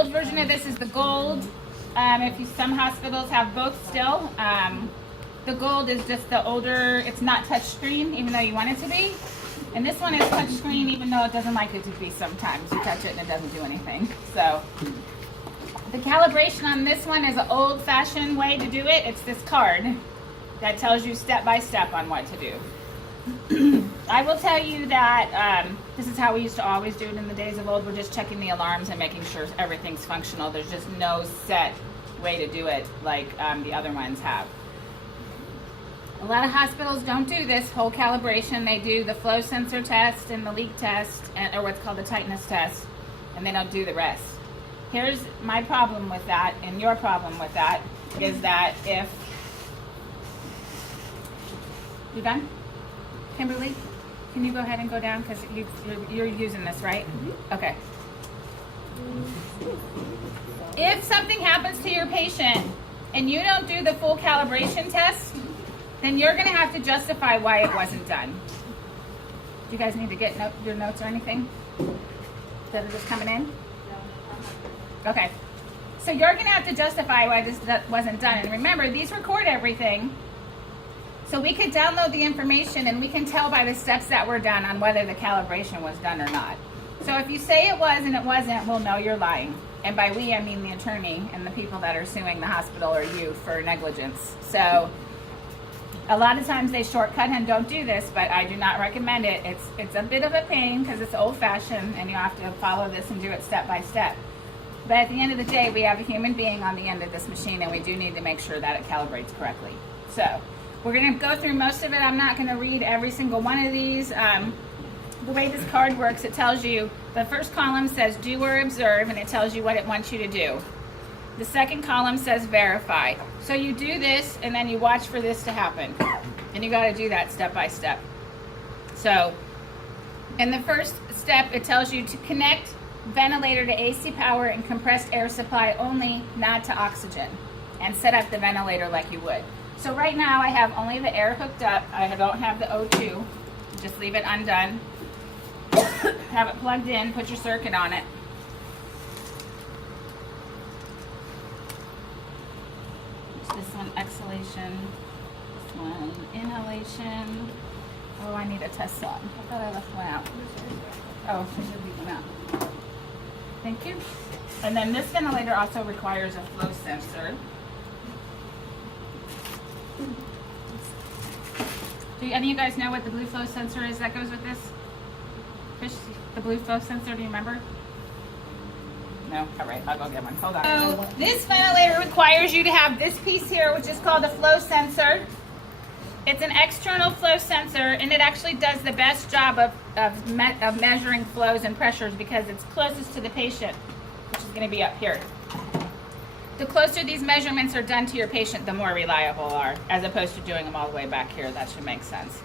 old version of this is the gold. Some hospitals have both still. The gold is just the older, it's not touch screen, even though you want it to be. And this one is touch screen, even though it doesn't like it to be sometimes. You touch it and it doesn't do anything. So the calibration on this one is an old-fashioned way to do it. It's this card that tells you step by step on what to do. I will tell you that this is how we used to always do it in the days of old. We're just checking the alarms and making sure everything's functional. There's just no set way to do it like the other ones have. A lot of hospitals don't do this whole calibration. They do the flow sensor test and the leak test, or what's called the tightness test, and they don't do the rest. Here's my problem with that, and your problem with that, is that if... You done? Kimberly, can you go ahead and go down, because you're using this, right? Mm-hmm. Okay. If something happens to your patient and you don't do the full calibration test, then you're going to have to justify why it wasn't done. Do you guys need to get your notes or anything that are just coming in? Okay. So you're going to have to justify why this wasn't done. And remember, these record everything. So we could download the information and we can tell by the steps that were done on whether the calibration was done or not. So if you say it was and it wasn't, we'll know you're lying. And by we, I mean the attorney and the people that are suing the hospital or you for negligence. So a lot of times they shortcut and don't do this, but I do not recommend it. It's a bit of a pain because it's old-fashioned and you have to follow this and do it step by step. But at the end of the day, we have a human being on the end of this machine and we do need to make sure that it calibrates correctly. So we're going to go through most of it. I'm not going to read every single one of these. The way this card works, it tells you, the first column says do or observe, and it tells you what it wants you to do. The second column says verify. So you do this, and then you watch for this to happen. And you got to do that step by step. So in the first step, it tells you to connect ventilator to AC power and compressed air supply only, not to oxygen. And set up the ventilator like you would. So right now I have only the air hooked up. I don't have the O2. Just leave it undone. Have it plugged in, put your circuit on it. This one exhalation, this one inhalation. Oh, I need a test song. I thought I left one out. Oh, I should leave one out. Thank you. And then this ventilator also requires a flow sensor. Do any of you guys know what the blue flow sensor is that goes with this? Fish, the blue flow sensor, do you remember? No? All right, I'll go get one. Hold on. So this ventilator requires you to have this piece here, which is called a flow sensor. It's an external flow sensor, and it actually does the best job of measuring flows and pressures because it's closest to the patient, which is going to be up here. The closer these measurements are done to your patient, the more reliable are, as opposed to doing them all the way back here. That should make sense.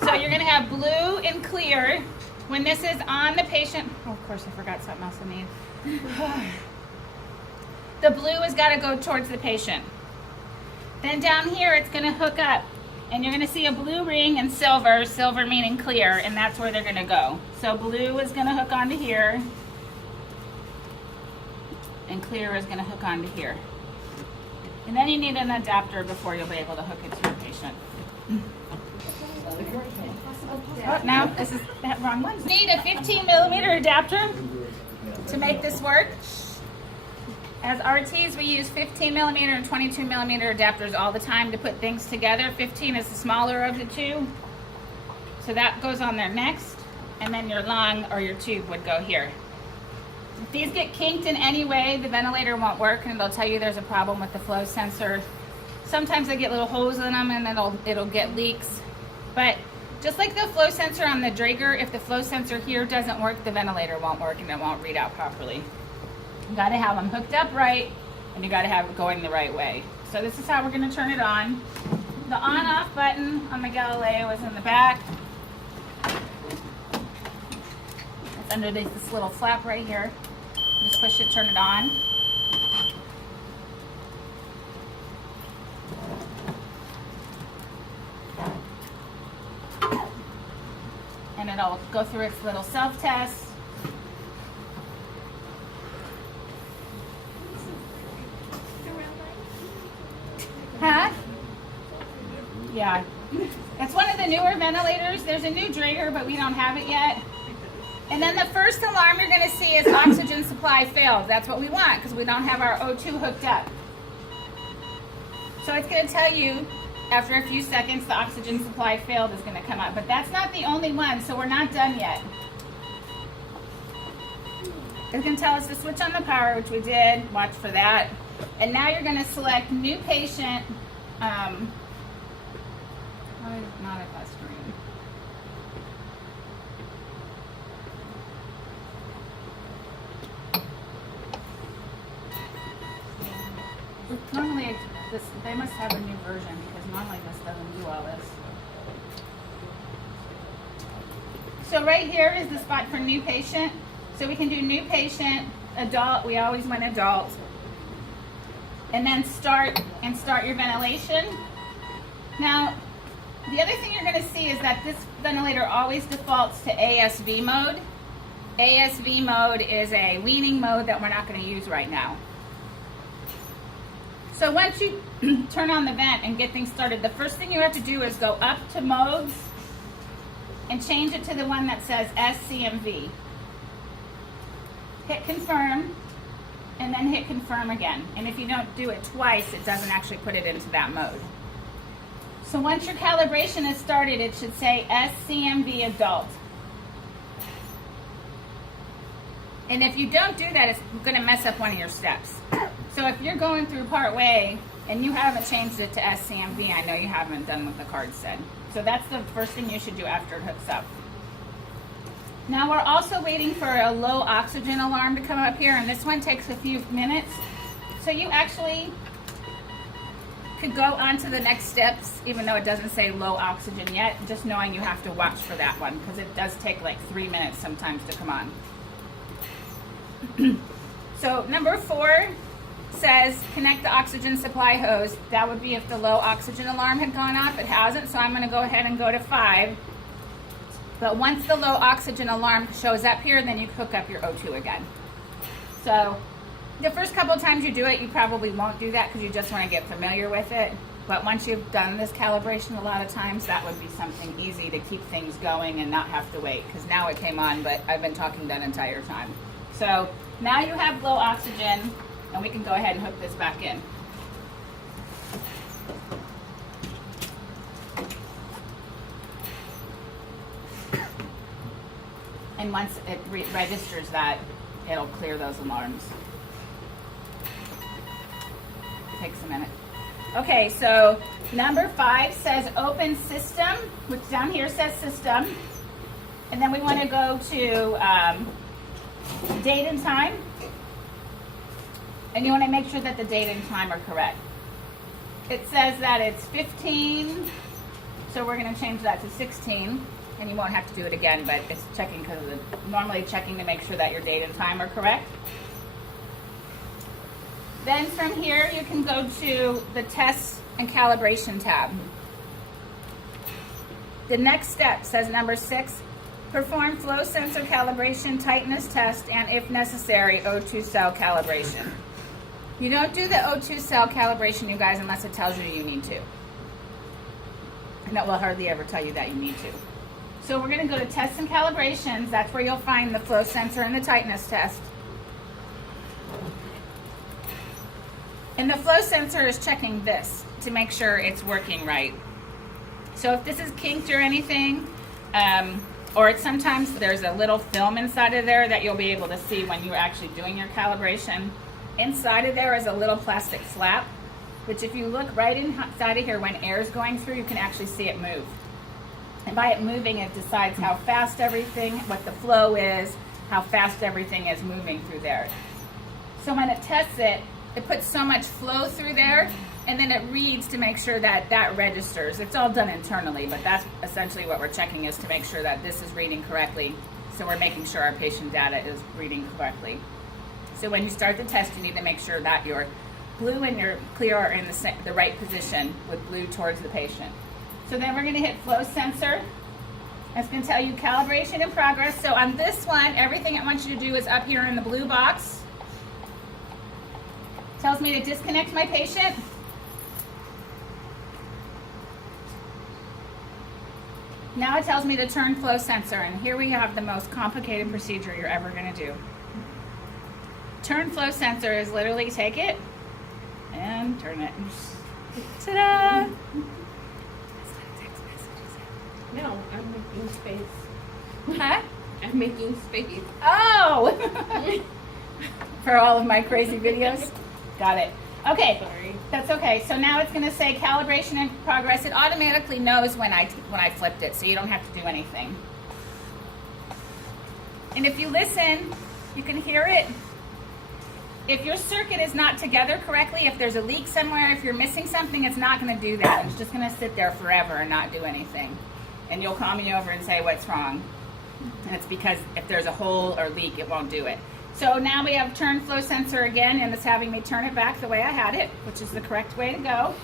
So you're going to have blue and clear. When this is on the patient, oh, of course I forgot something else I need. The blue has got to go towards the patient. Then down here it's going to hook up, and you're going to see a blue ring and silver, silver meaning clear, and that's where they're going to go. So blue is going to hook onto here, and clear is going to hook onto here. And then you need an adapter before you'll be able to hook it to your patient. Oh, no, this is that wrong one. You need a 15mm adapter to make this work. As RTs, we use 15mm and 22mm adapters all the time to put things together. 15 is the smaller of the two. So that goes on there next, and then your lung or your tube would go here. If these get kinked in any way, the ventilator won't work, and it'll tell you there's a problem with the flow sensor. Sometimes they get little holes in them, and it'll get leaks. But just like the flow sensor on the Draeger, if the flow sensor here doesn't work, the ventilator won't work, and it won't read out properly. You got to have them hooked up right, and you got to have it going the right way. So this is how we're going to turn it on. The on-off button on the Galileo is in the back. It's under this little flap right here. Just push it, turn it on. And it'll go through its little self-test. Yeah. It's one of the newer ventilators. There's a new drainer, but we don't have it yet. And then the first alarm you're going to see is oxygen supply failed. That's what we want because we don't have our O2 hooked up. So it's going to tell you after a few seconds the oxygen supply failed is going to come up. But that's not the only one, so we're not done yet. It's going to tell us to switch on the power, which we did. Watch for that. And now you're going to select new patient. Why is it not at that screen? Normally, they must have a new version because normally this doesn't do all this. So right here is the spot for new patient. So we can do new patient, adult. We always want adult. And then start your ventilation. Now, the other thing you're going to see is that this ventilator always defaults to ASV mode. ASV mode is a weaning mode that we're not going to use right now. So once you turn on the vent and get things started, the first thing you have to do is go up to modes and change it to the one that says SCMV. Hit confirm, and then hit confirm again. And if you don't do it twice, it doesn't actually put it into that mode. So once your calibration is started, it should say SCMV adult. And if you don't do that, it's going to mess up one of your steps. So if you're going through part way and you haven't changed it to SCMV, I know you haven't done what the card said. So that's the first thing you should do after it hooks up. Now we're also waiting for a low oxygen alarm to come up here, and this one takes a few minutes. So you actually could go on to the next steps, even though it doesn't say low oxygen yet, just knowing you have to watch for that one, because it does take like 3 minutes sometimes to come on. So number 4 says connect the oxygen supply hose. That would be if the low oxygen alarm had gone off. It hasn't, so I'm going to go ahead and go to 5. But once the low oxygen alarm shows up here, then you hook up your O2 again. So the first couple of times you do it, you probably won't do that because you just want to get familiar with it. But once you've done this calibration a lot of times, that would be something easy to keep things going and not have to wait, because now it came on, but I've been talking that entire time. So now you have low oxygen, and we can go ahead and hook this back in. And once it registers that, it'll clear those alarms. Takes a minute. Okay, so number 5 says open system, which down here says system. And then we want to go to date and time. And you want to make sure that the date and time are correct. It says that it's 15, so we're going to change that to 16. And you won't have to do it again, but it's checking because normally checking to make sure that your date and time are correct. Then from here, you can go to the test and calibration tab. The next step says number 6, perform flow sensor calibration, tightness test, and if necessary, O2 cell calibration. You don't do the O2 cell calibration, you guys, unless it tells you you need to. And it will hardly ever tell you that you need to. So we're going to go to tests and calibrations. That's where you'll find the flow sensor and the tightness test. And the flow sensor is checking this to make sure it's working right. So if this is kinked or anything, or sometimes there's a little film inside of there that you'll be able to see when you're actually doing your calibration. Inside of there is a little plastic flap, which if you look right inside of here when air is going through, you can actually see it move. And by it moving, it decides how fast everything, what the flow is, how fast everything is moving through there. So when it tests it, it puts so much flow through there, and then it reads to make sure that that registers. It's all done internally, but that's essentially what we're checking, is to make sure that this is reading correctly. So we're making sure our patient data is reading correctly. So when you start the test, you need to make sure that your blue and your clear are in the right position, with blue towards the patient. So then we're going to hit flow sensor. It's going to tell you calibration in progress. So on this one, everything it wants you to do is up here in the blue box. Tells me to disconnect my patient. Now it tells me to turn flow sensor, and here we have the most complicated procedure you're ever going to do. Turn flow sensor is literally take it and turn it. Ta-da! No, I'm making space. Huh? I'm making space. Oh! For all of my crazy videos? Got it. Okay, Sorry. that's okay. So now it's going to say calibration in progress. It automatically knows when I flipped it, so you don't have to do anything. And if you listen, you can hear it. If your circuit is not together correctly, if there's a leak somewhere, if you're missing something, it's not going to do that. It's just going to sit there forever and not do anything. And you'll call me over and say what's wrong. And it's because if there's a hole or leak, it won't do it. So now we have turn flow sensor again, and it's having me turn it back the way I had it, which is the correct way to go.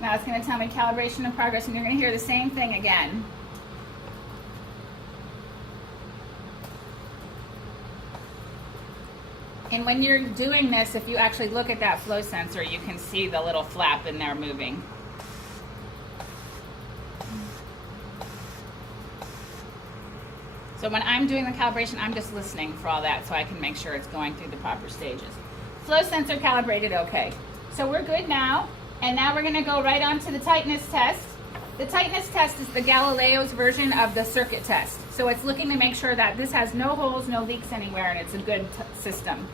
Now it's going to tell me calibration in progress, and you're going to hear the same thing again. And when you're doing this, if you actually look at that flow sensor, you can see the little flap in there moving. So when I'm doing the calibration, I'm just listening for all that so I can make sure it's going through the proper stages. Flow sensor calibrated, okay. So we're good now, and now we're going to go right on to the tightness test. The tightness test is the Galileo's version of the circuit test. So it's looking to make sure that this has no holes, no leaks anywhere, and it's a good system.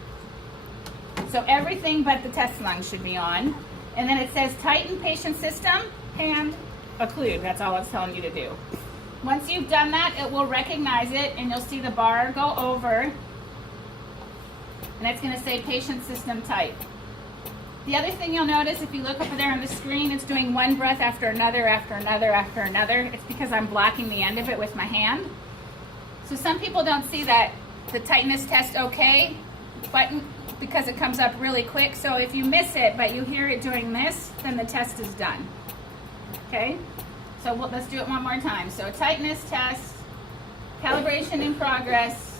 So everything but the test lung should be on. And then it says tighten patient system, hand occlude. That's all it's telling you to do. Once you've done that, it will recognize it, and you'll see the bar go over, and it's going to say patient system tight. The other thing you'll notice, if you look over there on the screen, it's doing one breath after another, after another, after another. It's because I'm blocking the end of it with my hand. So some people don't see that the tightness test okay button because it comes up really quick. So if you miss it, but you hear it doing this, then the test is done. Okay? So let's do it one more time. So tightness test, calibration in progress.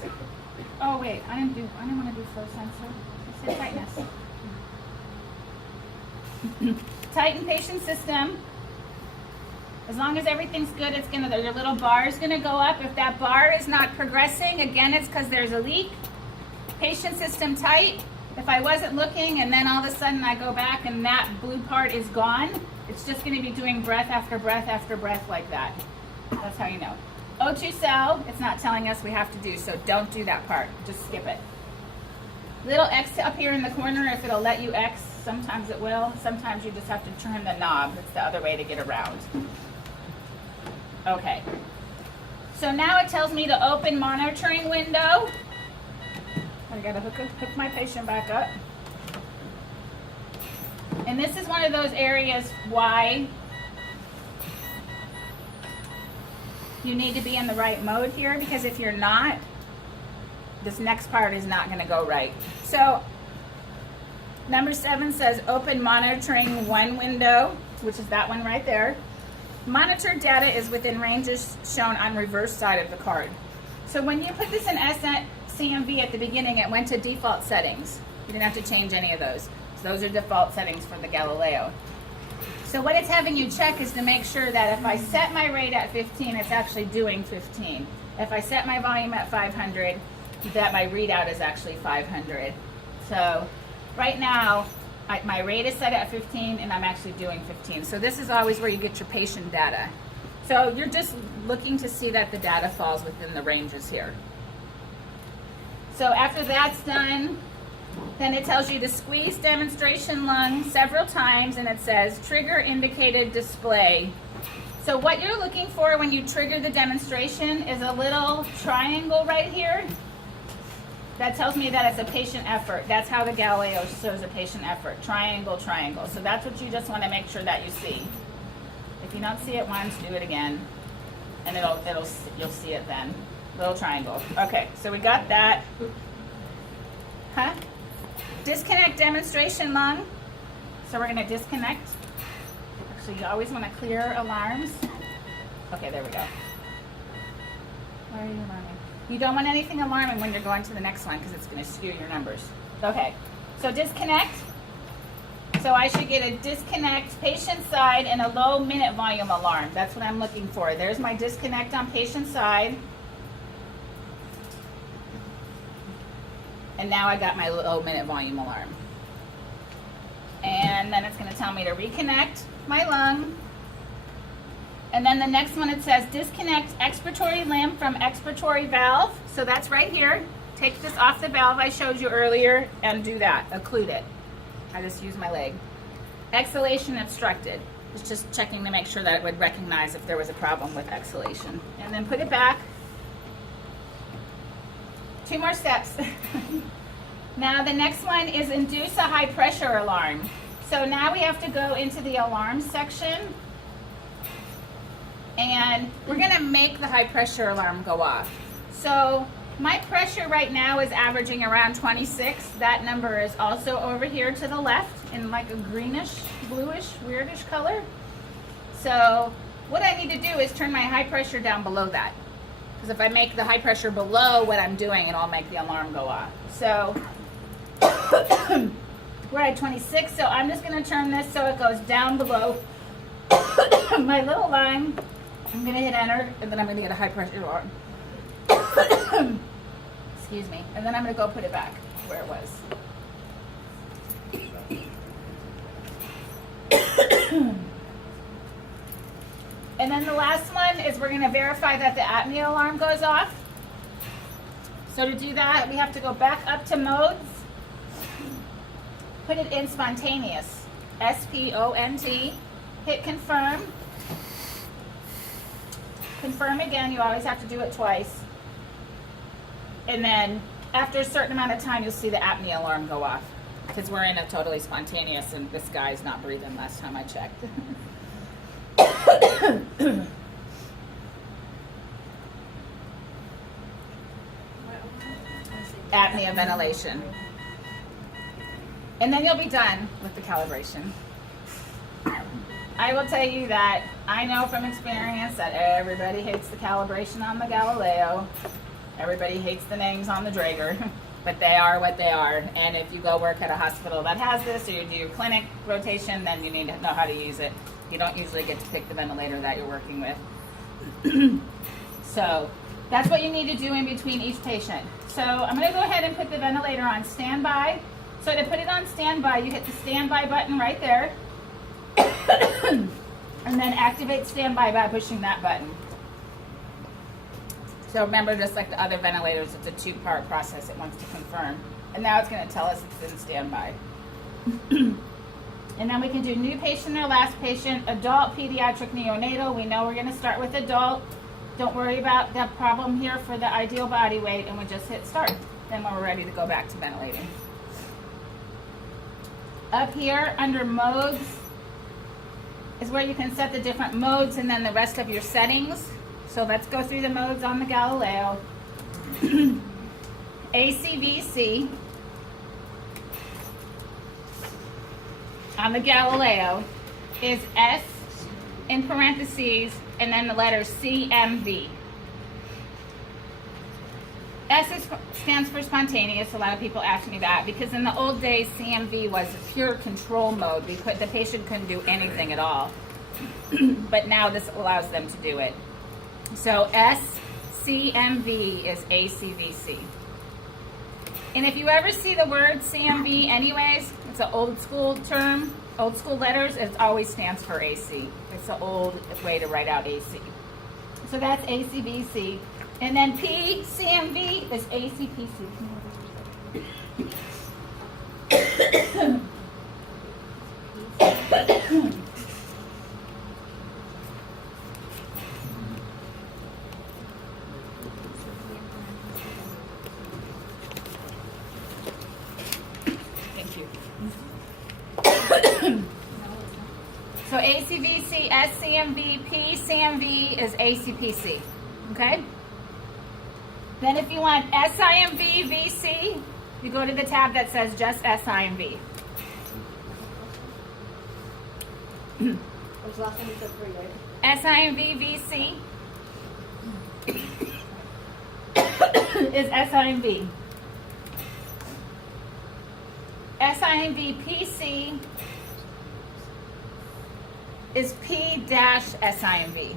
Oh wait, I didn't want to do flow sensor. I said tightness. Tighten patient system. As long as everything's good, it's gonna, your little bar is gonna go up. If that bar is not progressing, again, it's because there's a leak. Patient system tight. If I wasn't looking and then all of a sudden I go back and that blue part is gone, it's just going to be doing breath after breath after breath like that. That's how you know. O2 cell, it's not telling us we have to do, so don't do that part. Just skip it. Little X up here in the corner, if it'll let you X, sometimes it will. Sometimes you just have to turn the knob. It's the other way to get around. Okay. So now it tells me to open monitoring window. I gotta hook my patient back up. And this is one of those areas why you need to be in the right mode here, because if you're not, this next part is not going to go right. So number 7 says open monitoring one window, which is that one right there. Monitored data is within ranges shown on reverse side of the card. So when you put this in CMV at the beginning, it went to default settings. You didn't have to change any of those. So those are default settings for the Galileo. So what it's having you check is to make sure that if I set my rate at 15, it's actually doing 15. If I set my volume at 500, that my readout is actually 500. So right now, my rate is set at 15 and I'm actually doing 15. So this is always where you get your patient data. So you're just looking to see that the data falls within the ranges here. So after that's done, then it tells you to squeeze demonstration lung several times, and it says trigger indicated display. So what you're looking for when you trigger the demonstration is a little triangle right here. That tells me that it's a patient effort. That's how the Galileo shows a patient effort. Triangle, triangle. So that's what you just want to make sure that you see. If you don't see it once, do it again, and you'll see it then. Little triangle. Okay, so we got that. Huh? Disconnect demonstration lung. So we're going to disconnect. Actually, you always want to clear alarms. Okay, there we go. Why are you alarming? You don't want anything alarming when you're going to the next one because it's going to skew your numbers. Okay, so disconnect. So I should get a disconnect patient side and a low minute volume alarm. That's what I'm looking for. There's my disconnect on patient side. And now I got my low minute volume alarm. And then it's going to tell me to reconnect my lung. And then the next one, it says disconnect expiratory limb from expiratory valve. So that's right here. Take this off the valve I showed you earlier and do that. Occlude it. I just use my leg. Exhalation obstructed. It's just checking to make sure that it would recognize if there was a problem with exhalation. And then put it back. 2 more steps. Now the next one is induce a high pressure alarm. So now we have to go into the alarm section. And we're going to make the high pressure alarm go off. So my pressure right now is averaging around 26. That number is also over here to the left in like a greenish, bluish, weirdish color. So what I need to do is turn my high pressure down below that. Because if I make the high pressure below what I'm doing, it'll make the alarm go off. So we're at 26, so I'm just going to turn this so it goes down below my little line. I'm going to hit enter, and then I'm going to get a high pressure alarm. Excuse me. And then I'm going to go put it back where it was. And then the last one is we're going to verify that the apnea alarm goes off. So to do that, we have to go back up to modes. Put it in spontaneous. S-P-O-N-T. Hit confirm. Confirm again. You always have to do it twice. And then after a certain amount of time, you'll see the apnea alarm go off. Because we're in a totally spontaneous, and this guy's not breathing last time I checked. Apnea ventilation. And then you'll be done with the calibration. I will tell you that I know from experience that everybody hates the calibration on the Galileo. Everybody hates the names on the Draeger, but they are what they are. And if you go work at a hospital that has this, or you do your clinic rotation, then you need to know how to use it. You don't usually get to pick the ventilator that you're working with. So that's what you need to do in between each patient. So I'm going to go ahead and put the ventilator on standby. So to put it on standby, you hit the standby button right there. And then activate standby by pushing that button. So remember, just like the other ventilators, it's a 2-part process. It wants to confirm. And now it's going to tell us it's in standby. And then we can do new patient or last patient, adult, pediatric, neonatal. We know we're going to start with adult. Don't worry about the problem here for the ideal body weight, and we just hit start. Then when we're ready to go back to ventilating. Up here under modes is where you can set the different modes and then the rest of your settings. So let's go through the modes on the Galileo. ACVC on the Galileo is S in parentheses and then the letter CMV. Stands for spontaneous. A lot of people ask me that because in the old days CMV was a pure control mode. The patient couldn't do anything at all. But now this allows them to do it. So SCMV is ACVC. And if you ever see the word CMV anyways, it's an old school term, old school letters, it always stands for AC. It's an old way to write out AC. So that's ACVC. And then PCMV is ACPC. Thank you. So ACVC, SCMV, PCMV is ACPC. Okay? Then if you want SIMV, VC, you go to the tab that says just SIMV. What's the last time you said 3, right? SIMV, VC is SIMV. SIMV, PC is P-SIMV.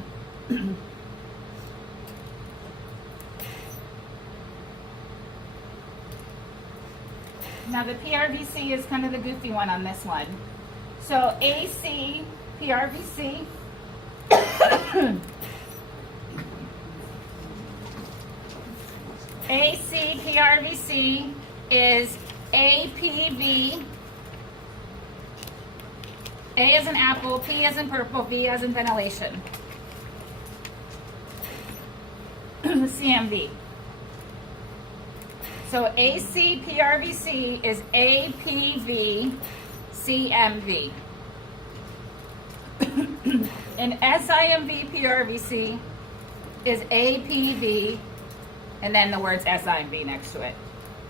Now the PRVC is kind of the goofy one on this one. So AC PRVC AC PRVC is APV. A as in apple, P as in purple, V as in ventilation. CMV. So AC PRVC is APV CMV. And SIMV PRVC is APV and then the words SIMV next to it.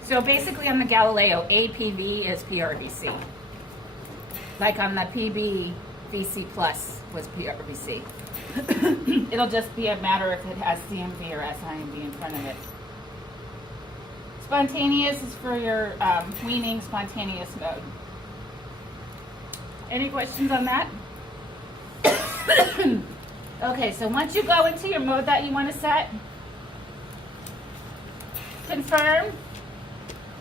So basically on the Galileo, APV is PRVC. Like on the PBVC plus was PRVC. It'll just be a matter if it has CMV or SIMV in front of it. Spontaneous is for your weaning spontaneous mode. Any questions on that? Okay, so once you go into your mode that you want to set, confirm,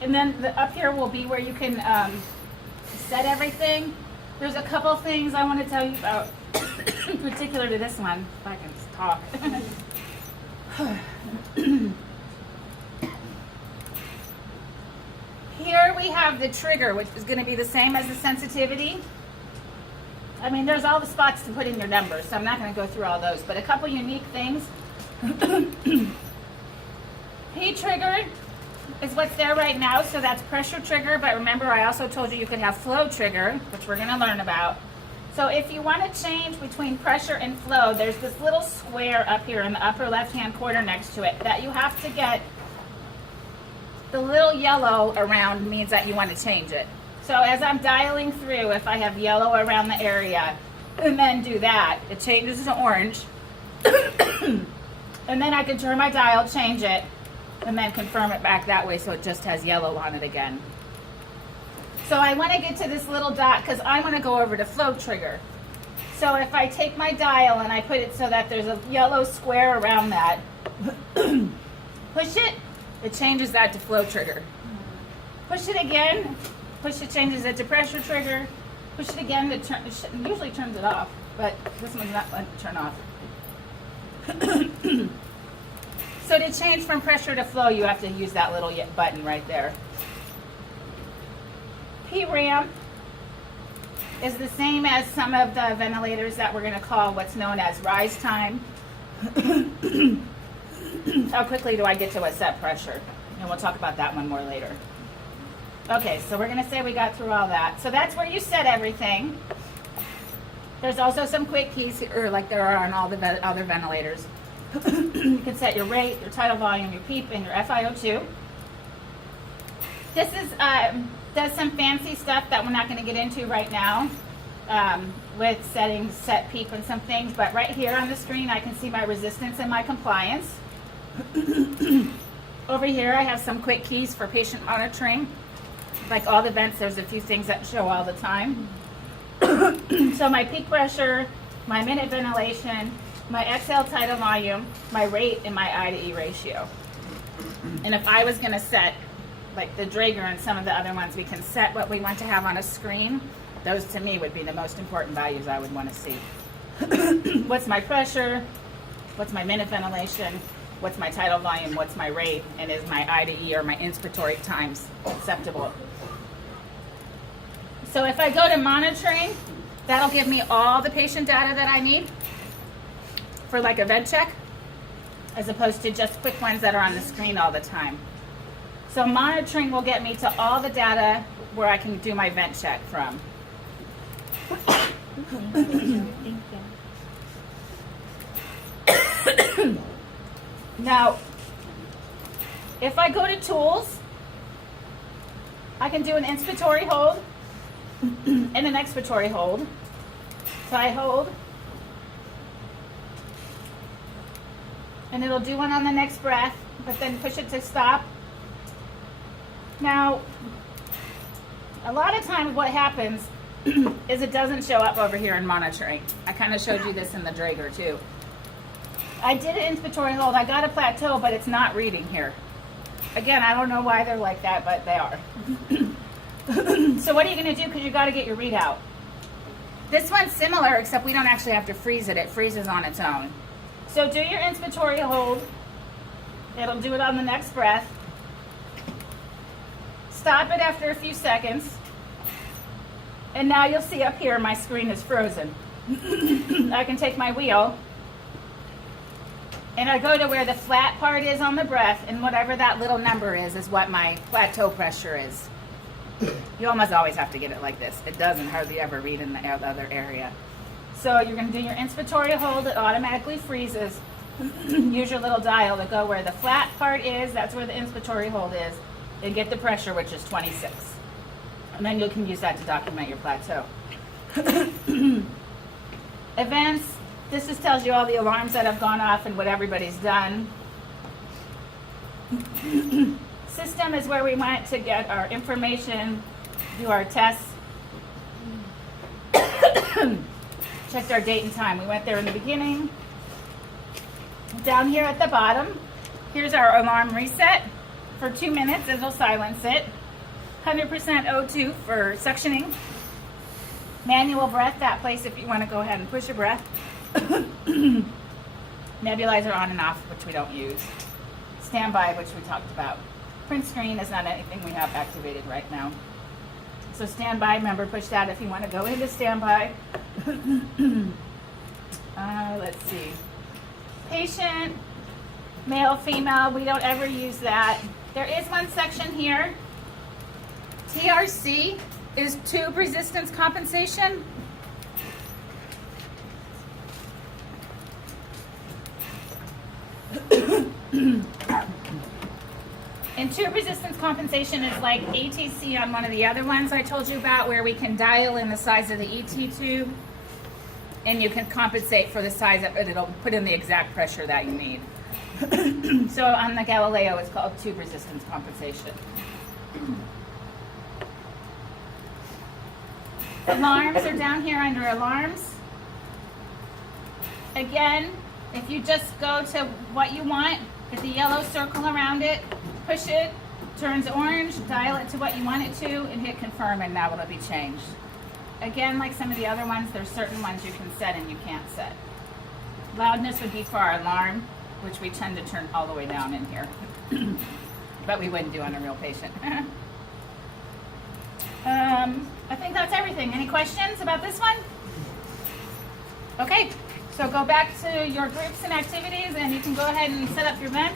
and then up here will be where you can set everything. There's a couple things I want to tell you about, in particular to this one, if I can talk. Here we have the trigger, which is going to be the same as the sensitivity. I mean, there's all the spots to put in your numbers, so I'm not going to go through all those, but a couple unique things. P trigger is what's there right now, so that's pressure trigger, but remember I also told you you could have flow trigger, which we're going to learn about. So if you want to change between pressure and flow, there's this little square up here in the upper left-hand corner next to it that you have to get. The little yellow around means that you want to change it. So as I'm dialing through, if I have yellow around the area, and then do that, it changes to orange. And then I can turn my dial, change it, and then confirm it back that way so it just has yellow on it again. So I want to get to this little dot because I want to go over to flow trigger. So if I take my dial and I put it so that there's a yellow square around that, push it, it changes that to flow trigger. Push it again, push it, changes it to pressure trigger. Push it again, it usually turns it off, but this one's not letting it turn off. So to change from pressure to flow, you have to use that little button right there. P-ramp is the same as some of the ventilators that we're going to call what's known as rise time. How quickly do I get to a set pressure? And we'll talk about that one more later. Okay, so we're going to say we got through all that. So that's where you set everything. There's also some quick keys here, like there are on all the other ventilators. You can set your rate, your tidal volume, your PEEP, and your FiO2. This is does some fancy stuff that we're not going to get into right now with settings, set PEEP and some things, but right here on the screen I can see my resistance and my compliance. Over here I have some quick keys for patient monitoring. Like all the vents, there's a few things that show all the time. So my peak pressure, my minute ventilation, my exhale tidal volume, my rate, and my I to E ratio. And if I was going to set, like the Draeger and some of the other ones, we can set what we want to have on a screen. Those to me would be the most important values I would want to see. What's my pressure? What's my minute ventilation? What's my tidal volume? What's my rate? And is my I to E or my inspiratory times acceptable? So if I go to monitoring, that'll give me all the patient data that I need for like a vent check, as opposed to just quick ones that are on the screen all the time. So monitoring will get me to all the data where I can do my vent check from. Now, if I go to tools, I can do an inspiratory hold and an expiratory hold. So I hold, and it'll do one on the next breath, but then push it to stop. Now, a lot of times what happens is it doesn't show up over here in monitoring. I kind of showed you this in the Draeger too. I did an inspiratory hold. I got a plateau, but it's not reading here. Again, I don't know why they're like that, but they are. So what are you going to do? Because you got to get your readout. This one's similar, except we don't actually have to freeze it. It freezes on its own. So do your inspiratory hold. It'll do it on the next breath. Stop it after a few seconds. And now you'll see up here my screen is frozen. I can take my wheel and I go to where the flat part is on the breath, and whatever that little number is what my plateau pressure is. You almost always have to get it like this. It doesn't hardly ever read in the other area. So you're going to do your inspiratory hold. It automatically freezes. Use your little dial to go where the flat part is. That's where the inspiratory hold is. And get the pressure, which is 26. And then you can use that to document your plateau. Events. This just tells you all the alarms that have gone off and what everybody's done. System is where we went to get our information, do our tests. Checked our date and time. We went there in the beginning. Down here at the bottom, here's our alarm reset for 2 minutes. It'll silence it. 100% O2 for suctioning. Manual breath, that place if you want to go ahead and push your breath. Nebulizer on and off, which we don't use. Standby, which we talked about. Print screen is not anything we have activated right now. So standby, remember, push that if you want to go into standby. Let's see. Patient, male, female, we don't ever use that. There is one section here. TRC is tube resistance compensation. And tube resistance compensation is like ATC on one of the other ones I told you about, where we can dial in the size of the ET tube and you can compensate for the size of it. It'll put in the exact pressure that you need. So on the Galileo, it's called tube resistance compensation. Alarms are down here under alarms. Again, if you just go to what you want, hit the yellow circle around it, push it, turns orange, dial it to what you want it to, and hit confirm, and now it'll be changed. Again, like some of the other ones, there's certain ones you can set and you can't set. Loudness would be for our alarm, which we tend to turn all the way down in here. But we wouldn't do on a real patient. I think that's everything. Any questions about this one? Okay, so go back to your groups and activities, and you can go ahead and set up your vents.